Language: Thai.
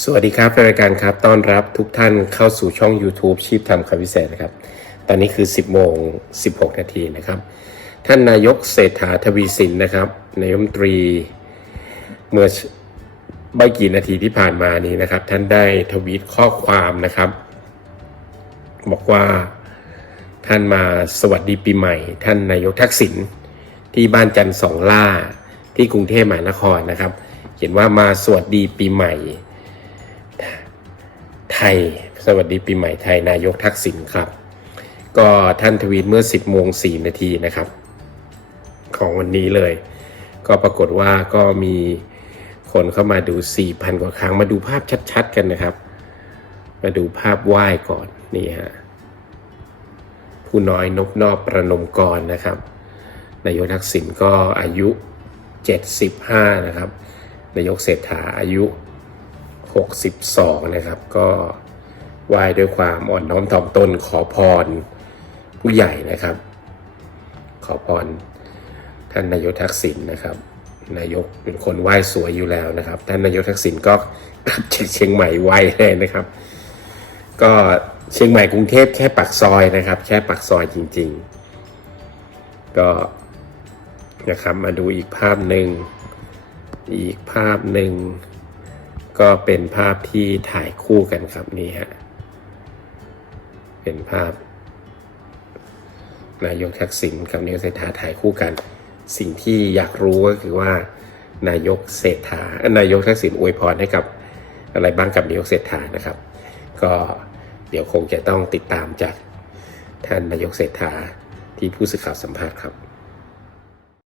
สวัสดีครับรายการครับต้อนรับทุกท่านเข้าสู่ช่อง YouTube ชีพทำคำพิเศษนะครับ ตอนนี้คือ 10 โมง 16 นาทีนะครับ ท่านนายกเศรษฐาทวีสินนะครับ นายมตรีเมื่อไม่กี่นาทีที่ผ่านมานี้นะครับ ท่านได้ทวีตข้อความนะครับ บอกว่าท่านมาสวัสดีปีใหม่ ท่านนายกทักษิณที่บ้านจันทร์สองล่าที่กรุงเทพมหานครนะครับ เขียนว่ามาสวัสดีปีใหม่ ไทย สวัสดีปีใหม่ไทยนายกทักษิณครับ ก็ท่านทวีตเมื่อ 10โมง4นาทีนะครับ ของวันนี้เลย ก็ปรากฏว่าก็มีคนเข้ามาดู 4,000 กว่าครั้งมาดูภาพชัด ๆ กันนะครับ มาดูภาพไหว้ก่อนนี่ฮะผู้น้อยนบนอบประนมกรนะครับ นายกทักษิณก็อายุ 75 นะครับ นายกเศรษฐาอายุ 62 นะครับ ก็ไหว้ด้วยความอ่อนน้อมถ่อมตนขอพรผู้ใหญ่นะครับ ขอพรท่านนายกทักษิณนะครับ นายกเป็นคนไหว้สวยอยู่แล้วนะครับ ท่านนายกทักษิณก็กลับจากเชียงใหม่ไหว้เลยนะครับ ก็เชียงใหม่กรุงเทพแค่ปักซอยนะครับ แค่ปักซอยจริง ๆ ก็นะครับมาดูอีกภาพหนึ่งอีกภาพหนึ่ง ก็เป็นภาพที่ถ่ายคู่กันครับนี่ฮะ เป็นภาพ นายกทักษิณกับนายกเศรษฐาถ่ายคู่กัน สิ่งที่อยากรู้ก็คือว่า นายกเศรษฐานายกทักษิณอวยพรให้กับอะไรบ้างกับนายกเศรษฐานะครับ ก็เดี๋ยวคงจะต้องติดตามจากท่านนายกเศรษฐาที่ผู้สื่อข่าวสัมภาษณ์ครับ